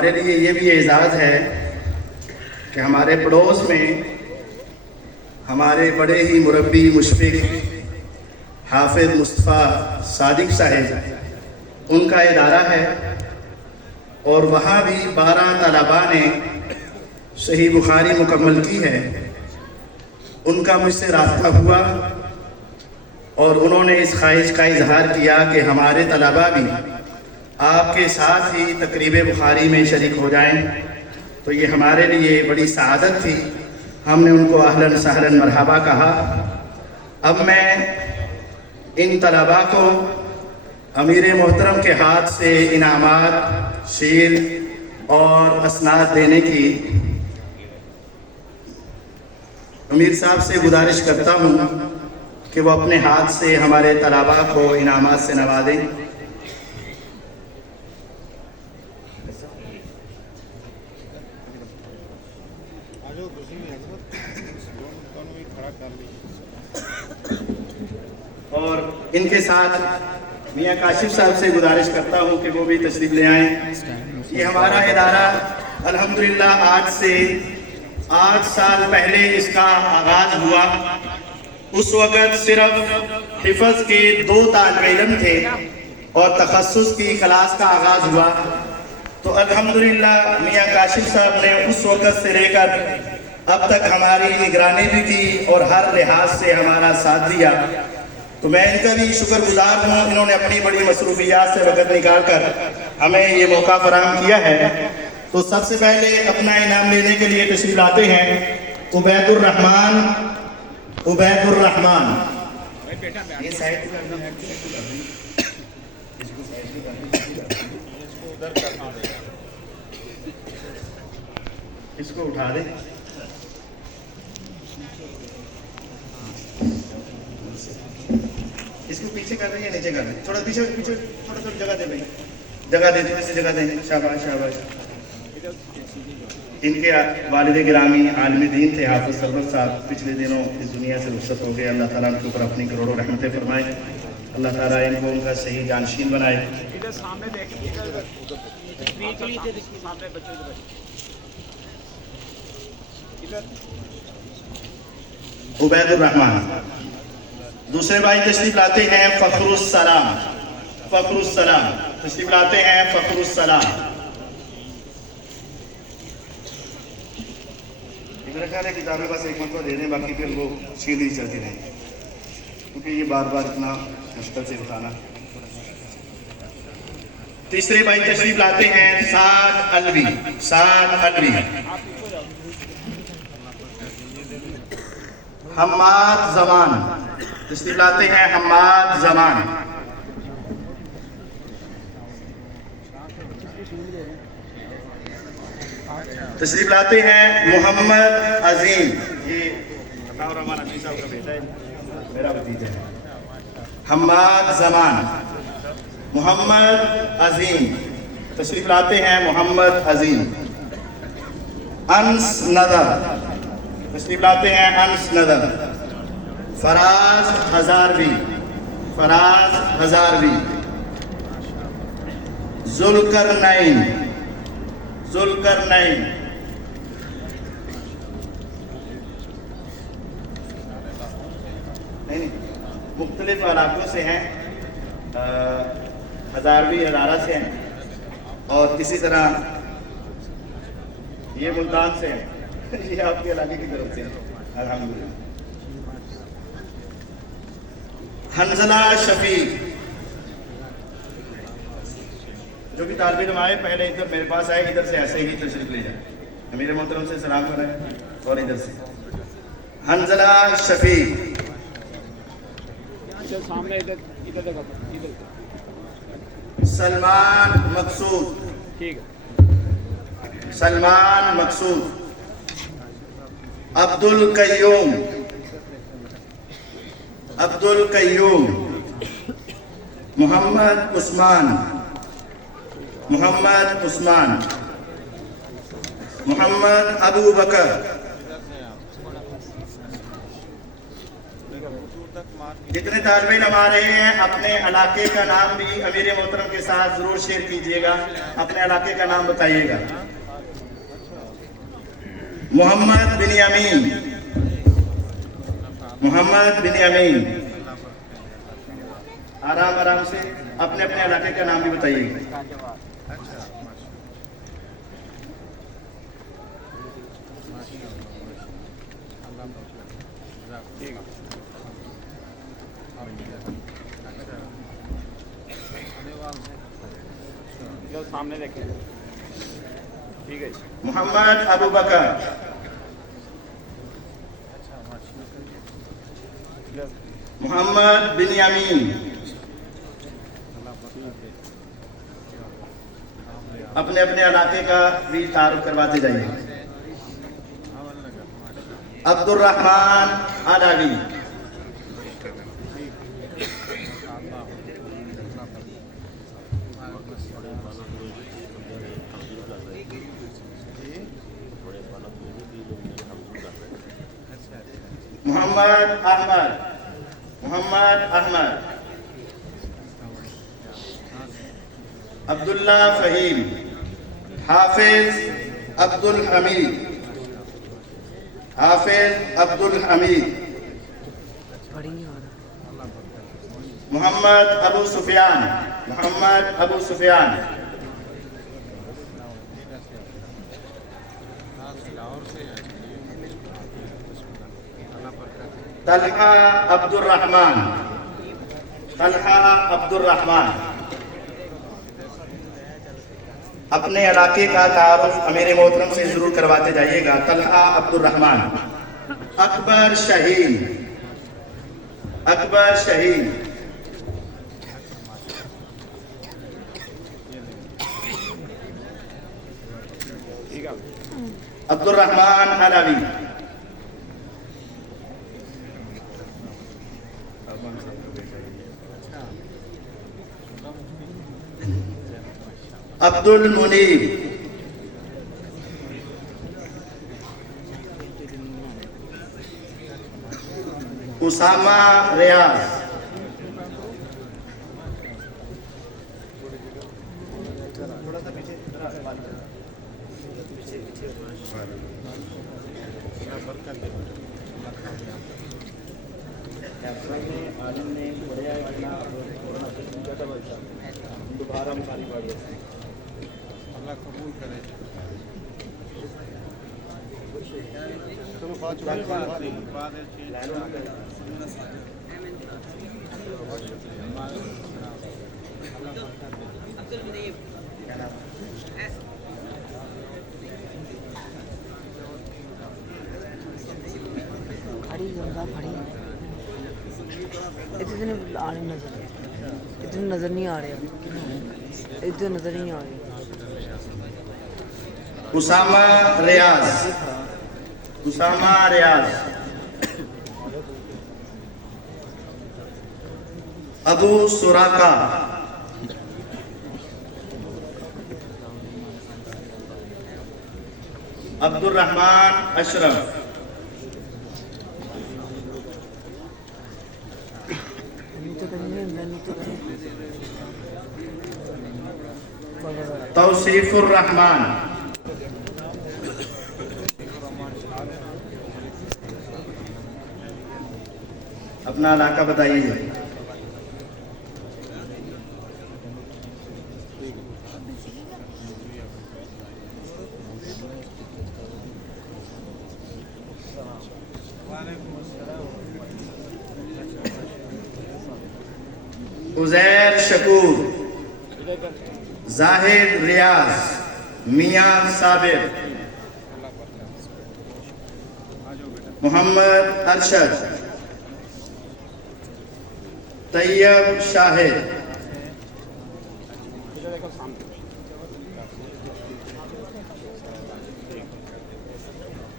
ہمارے لیے یہ بھی اعزاز ہے کہ ہمارے پڑوس میں ہمارے بڑے ہی مربی مشفق حافظ مصطفیٰ صادق صاحب ان کا ادارہ ہے، اور وہاں بھی 12 طلباء نے صحیح بخاری مکمل کی ہے۔ ان کا مجھ سے رابطہ ہوا اور انہوں نے اس خواہش کا اظہار کیا کہ ہمارے طلباء بھی آپ کے ساتھ ہی تقریب بخاری میں شریک ہو جائیں، تو یہ ہمارے لیے بڑی سعادت تھی۔ ہم نے ان کو اہلاً سہلاً مرحبا کہا۔ اب میں ان طلباء کو امیر محترم کے ہاتھ سے انعامات، شیل اور اسناد دینے کی امیر صاحب سے گزارش کرتا ہوں کہ وہ اپنے ہاتھ سے ہمارے طلباء کو انعامات سے نوازیں۔ اور ان کے ساتھ میاں کاشف صاحب سے گزارش کرتا ہوں کہ وہ بھی تشریف لے آئیں۔ یہ ہمارا ادارہ الحمدللہ آج سے 8 سال پہلے اس کا آغاز ہوا۔ اس وقت صرف حفظ کے 2 طالب علم تھے اور تخصص کی کلاس کا آغاز ہوا، تو الحمدللہ میاں کاشف صاحب نے اس وقت سے لے کر اب تک ہماری نگرانی بھی کی اور ہر لحاظ سے ہمارا ساتھ دیا، تو میں ان کا بھی شکر گزار ہوں۔ انہوں نے اپنی بڑی مصروفیات سے وقت نکال کر ہمیں یہ موقع فراہم کیا ہے۔ تو سب سے پہلے اپنا انعام لینے کے لیے تشریف لاتے ہیں عبید الرحمان۔ یہ سائڈ اس کو اٹھا دیں۔ اس کو پیچھے کر دیں یا نیچے کر دیں؟ تھوڑا پیچھے تھوڑا جگہ دے بھائی، جگہ دے دیں، ایسے جگہ دیں۔ شاباش شاباش۔ ان کے والد گرامی عالم دین تھے حافظ سرور صاحب، پچھلے دنوں اس دنیا سے رخصت ہو گئے۔ اللہ تعالیٰ ان کے اوپر اپنی کروڑوں رحمتیں فرمائے، اللہ تعالیٰ ان کو ان کا صحیح جانشین بنائے۔ عبید الرحمان۔ دوسرے بھائی تشریف لاتے ہیں فخر السلام۔ تشریف لاتے ہیں فخر السلام۔ میرا خیال ہے کتابیں بس ایک مرتبہ دے دیں، باقی پھر وہ سیدھی چلتی رہیں، کیونکہ یہ بار بار اتنا مشکل سے اٹھانا۔ تیسرے بھائی تشریف لاتے ہیں سعد علوی۔ حماد زمان۔ تشریف لاتے ہیں حماد زمان۔ تشریف لاتے ہیں محمد عظیم۔ یہ عطاء الرحمان عظیم صاحب کا بیٹا ہے، میرا بھتیجا ہے۔ حماد زمان، محمد عظیم۔ تشریف لاتے ہیں محمد عظیم۔ انس نظر۔ تشریف لاتے ہیں انس نظر۔ فراز ہزاروی۔ ذوالقرنین۔ نہیں، مختلف علاقوں سے ہیں، ہزاروی ہزارہ سے ہیں، اور اسی طرح یہ ملتان سے ہیں۔ یہ آپ کے علاقے کی طرف سے الحمدللہ۔ حنزلہ شفیق۔ جو بھی طالب علم آئے پہلے ادھر میرے پاس آئے، ادھر سے ایسے ہی تشریف لے جائیں، امیر محترم سے سلام کریں، اور ادھر سے حنزلہ شفیق۔ سامنے ادھر سلمان مقصود۔ عبد القیوم۔ محمد عثمان۔ محمد ابو بکر۔ جتنے طالب علم آ رہے ہیں اپنے علاقے کا نام بھی امیر محترم کے ساتھ ضرور شیئر کیجئے گا، اپنے علاقے کا نام بتائیے گا۔ محمد بن یمین، محمد بن یمین، آرام آرام سے اپنے اپنے علاقے کا نام بھی بتائیے گا۔ سامنے دیکھیں، ٹھیک ہے۔ محمد ابو بکر، محمد بن یمین، اپنے اپنے علاقے کا بھی تعارف کرواتے جائیے۔ عبد الرحمن علاوی، محمد احمد، محمد احمد، عبداللہ فہیم، حافظ عبد الحمید، حافظ عبد الحمید، محمد ابو سفیان، محمد ابو سفیان، طلحہ عبد الرحمن، طلحہ عبد الرحمن، اپنے علاقے کا تعارف امیر محترم سے ضرور کرواتے جائیے گا۔ طلحہ عبد الرحمن، اکبر شہین، اکبر شہین، عبد الرحمن علاوی، عبد المنیب، اسامہ ریاض، اللہ قبول کرے۔ اتنے نظر نہیں آ رہے، اتنے نظر نہیں آ رہے۔ اسامہ ریاض، اسامہ ریاض، ابو سراقہ، عبد الرحمن اشرف، توصیف الرحمن، اپنا علاقہ بتائیے۔ عزیر شکور، زاہد ریاض، میاں صابر، محمد ارشد، طیب شاہد،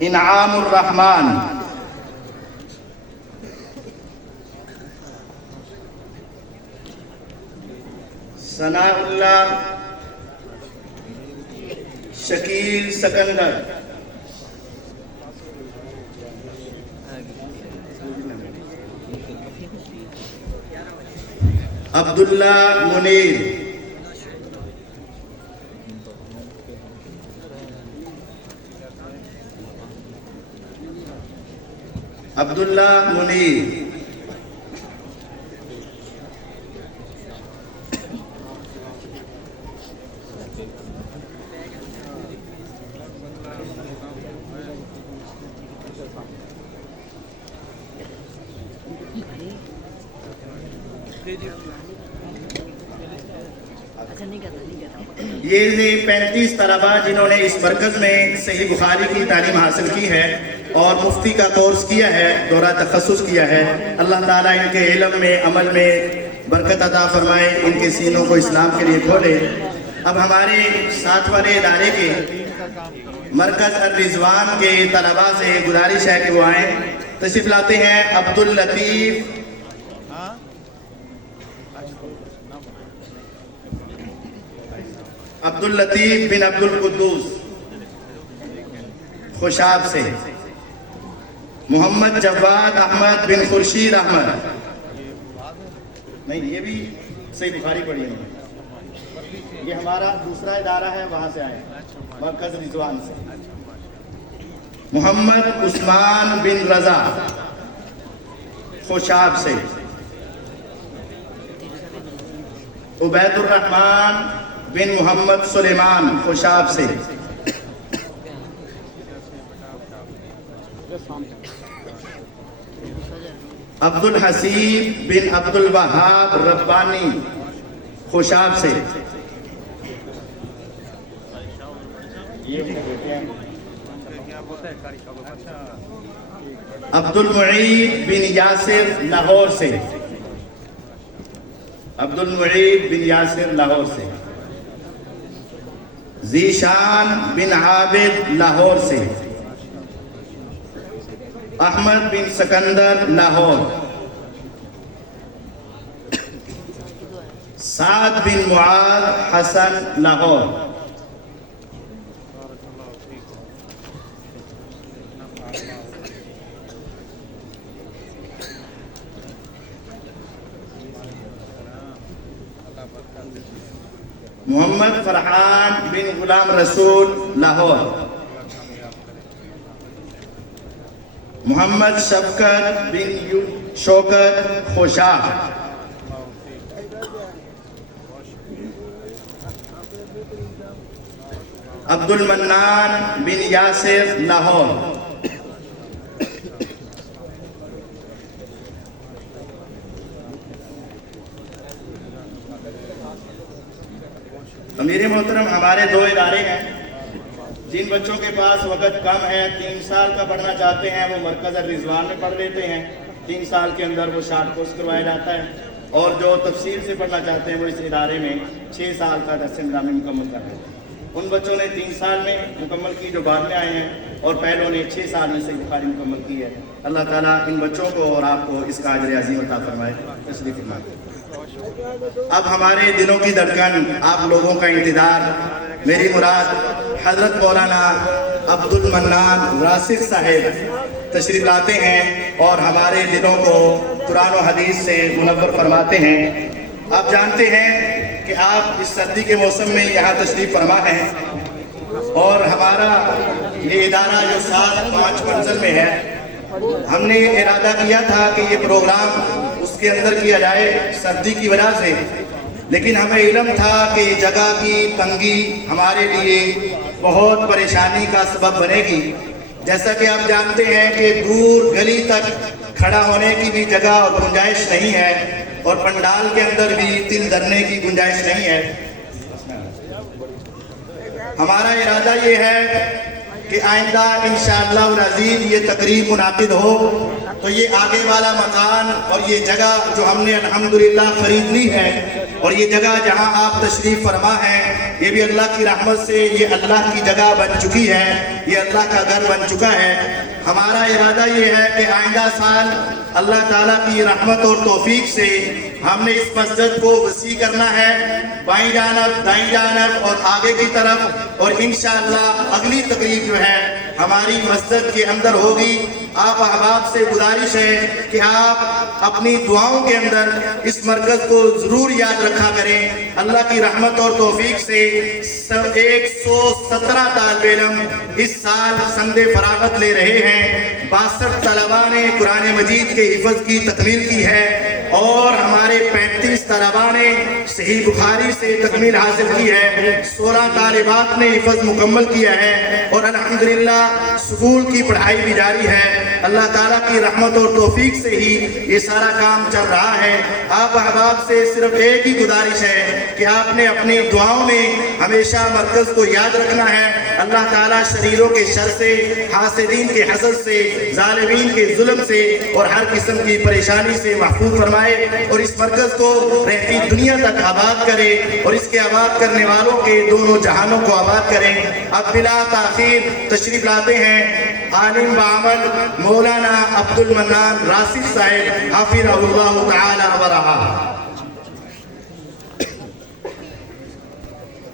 انعام الرحمن، ثناء اللہ، شکیل سکندر، عبداللہ منیر، عبداللہ منیر، اچھا نہیں کہتا یہ 35 طلباء جنہوں نے اس مرکز میں صحیح بخاری کی تعلیم حاصل کی ہے اور مفتی کا کورس کیا ہے، دورہ تخصص کیا ہے، اللہ تعالیٰ ان کے علم میں عمل میں برکت عطا فرمائے، ان کے سینوں کو اسلام کے لیے کھولے۔ اب ہمارے ساتھ والے ادارے کے مرکز الرضوان کے طلباء سے گزارش ہے کہ وہ آئیں، تشریف لاتے ہیں عبداللطیف بن عبدالقدوس خوشاب سے، محمد جواد احمد بن خورشید احمد، نہیں یہ بھی صحیح بخاری پڑھی ہے، یہ ہمارا دوسرا ادارہ ہے، وہاں سے آئے مرکز رضوان سے، محمد عثمان بن رضا خوشاب سے، عبید الرحمن بن محمد سلیمان خوشاب سے، عبد الحسیب بن عبد الوہاب ربانی خوشاب سے، عبد المعید بن یاسر لاہور سے، عبد المعید بن یاسر لاہور سے، ذیشان بن عابد لاہور سے، احمد بن سکندر لاہور، سعد بن معاذ حسن لاہور، محمد فرحان بن غلام رسول لاہور، محمد شفقت بن شوکت خوشاب، عبد المنان بن یاسر لاہور، امیر محترم ہمارے 2 ادارے ہیں، جن بچوں کے پاس وقت کم ہے، 3 سال کا پڑھنا چاہتے ہیں وہ مرکز الرضوان میں پڑھ لیتے ہیں، 3 سال کے اندر وہ شارٹ کورس کروایا جاتا ہے، اور جو تفصیل سے پڑھنا چاہتے ہیں وہ اس ادارے میں 6 سال کا درس نظامی مکمل کر لیتے ہیں۔ ان بچوں نے 3 سال میں مکمل کی جو بعد میں آئے ہیں، اور پہلوں نے 6 سال میں صحیح بخاری مکمل کی ہے۔ اللہ تعالیٰ ان بچوں کو اور آپ کو اس کا اجر عظیم عطا فرمائے، تشریف فرمائے۔ اب ہمارے دلوں کی دھڑکن، آپ لوگوں کا انتظار، میری مراد حضرت مولانا عبد المنان راسخ صاحب تشریف لاتے ہیں اور ہمارے دلوں کو قرآن و حدیث سے منور فرماتے ہیں۔ آپ جانتے ہیں کہ آپ اس سردی کے موسم میں یہاں تشریف فرما ہیں، اور ہمارا یہ ادارہ جو 7-5 منزل میں ہے، ہم نے ارادہ کیا تھا کہ یہ پروگرام اس کے اندر کیا جائے سردی کی وجہ سے، لیکن ہمیں علم تھا کہ جگہ کی تنگی ہمارے لیے بہت پریشانی کا سبب بنے گی۔ جیسا کہ آپ جانتے ہیں کہ دور گلی تک کھڑا ہونے کی بھی جگہ اور گنجائش نہیں ہے، اور پنڈال کے اندر بھی تل دھرنے کی گنجائش نہیں ہے۔ ہمارا ارادہ یہ ہے کہ آئندہ انشاءاللہ العزیز یہ تقریب منعقد ہو تو یہ آگے والا مکان اور یہ جگہ جو ہم نے الحمدللہ خرید لی ہے، اور یہ جگہ جہاں آپ تشریف فرما ہیں، یہ بھی اللہ کی رحمت سے یہ اللہ کی جگہ بن چکی ہے، یہ اللہ کا گھر بن چکا ہے۔ ہمارا ارادہ یہ ہے کہ آئندہ سال اللہ تعالیٰ کی رحمت اور توفیق سے ہم نے اس مسجد کو وسیع کرنا ہے، بائیں جانب، دائیں جانب اور آگے کی طرف، اور انشاءاللہ اگلی تقریب جو ہے ہماری مسجد کے اندر ہوگی۔ آپ احباب سے گزارش ہے کہ آپ اپنی دعاؤں کے اندر اس مرکز کو ضرور یاد رکھا کریں۔ اللہ کی رحمت اور توفیق سے 117 طالب علم اس سال سند فراغت لے رہے ہیں، 62 طلباء نے قرآن مجید کے حفظ کی تکمیل کی ہے، اور ہمارے 35 طلباء نے صحیح بخاری سے تکمیل حاصل کی ہے، 16 طالبات نے حفظ مکمل کیا ہے، اور الحمدللہ اسکول کی پڑھائی بھی جاری ہے۔ اللہ تعالیٰ کی رحمت اور توفیق سے ہی یہ سارا کام چل رہا ہے۔ آپ احباب سے صرف ایک ہی گزارش ہے کہ آپ نے اپنی دعاؤں میں ہمیشہ مرکز کو یاد رکھنا ہے۔ اللہ تعالیٰ شریروں کے شر سے، حاسدین کے حسد سے، ظالمین کے ظلم سے اور ہر قسم کی پریشانی سے محفوظ فرمائے، اور اس مرکز کو رہتی دنیا تک آباد کرے، اور اس کے آباد کرنے والوں کے دونوں جہانوں کو آباد کریں۔ اب بلا تاخیر تشریف لاتے ہیں عالم بعمل مولانا عبد المنان راشد صاحب حفظہ اللہ تعالی و رعاہ۔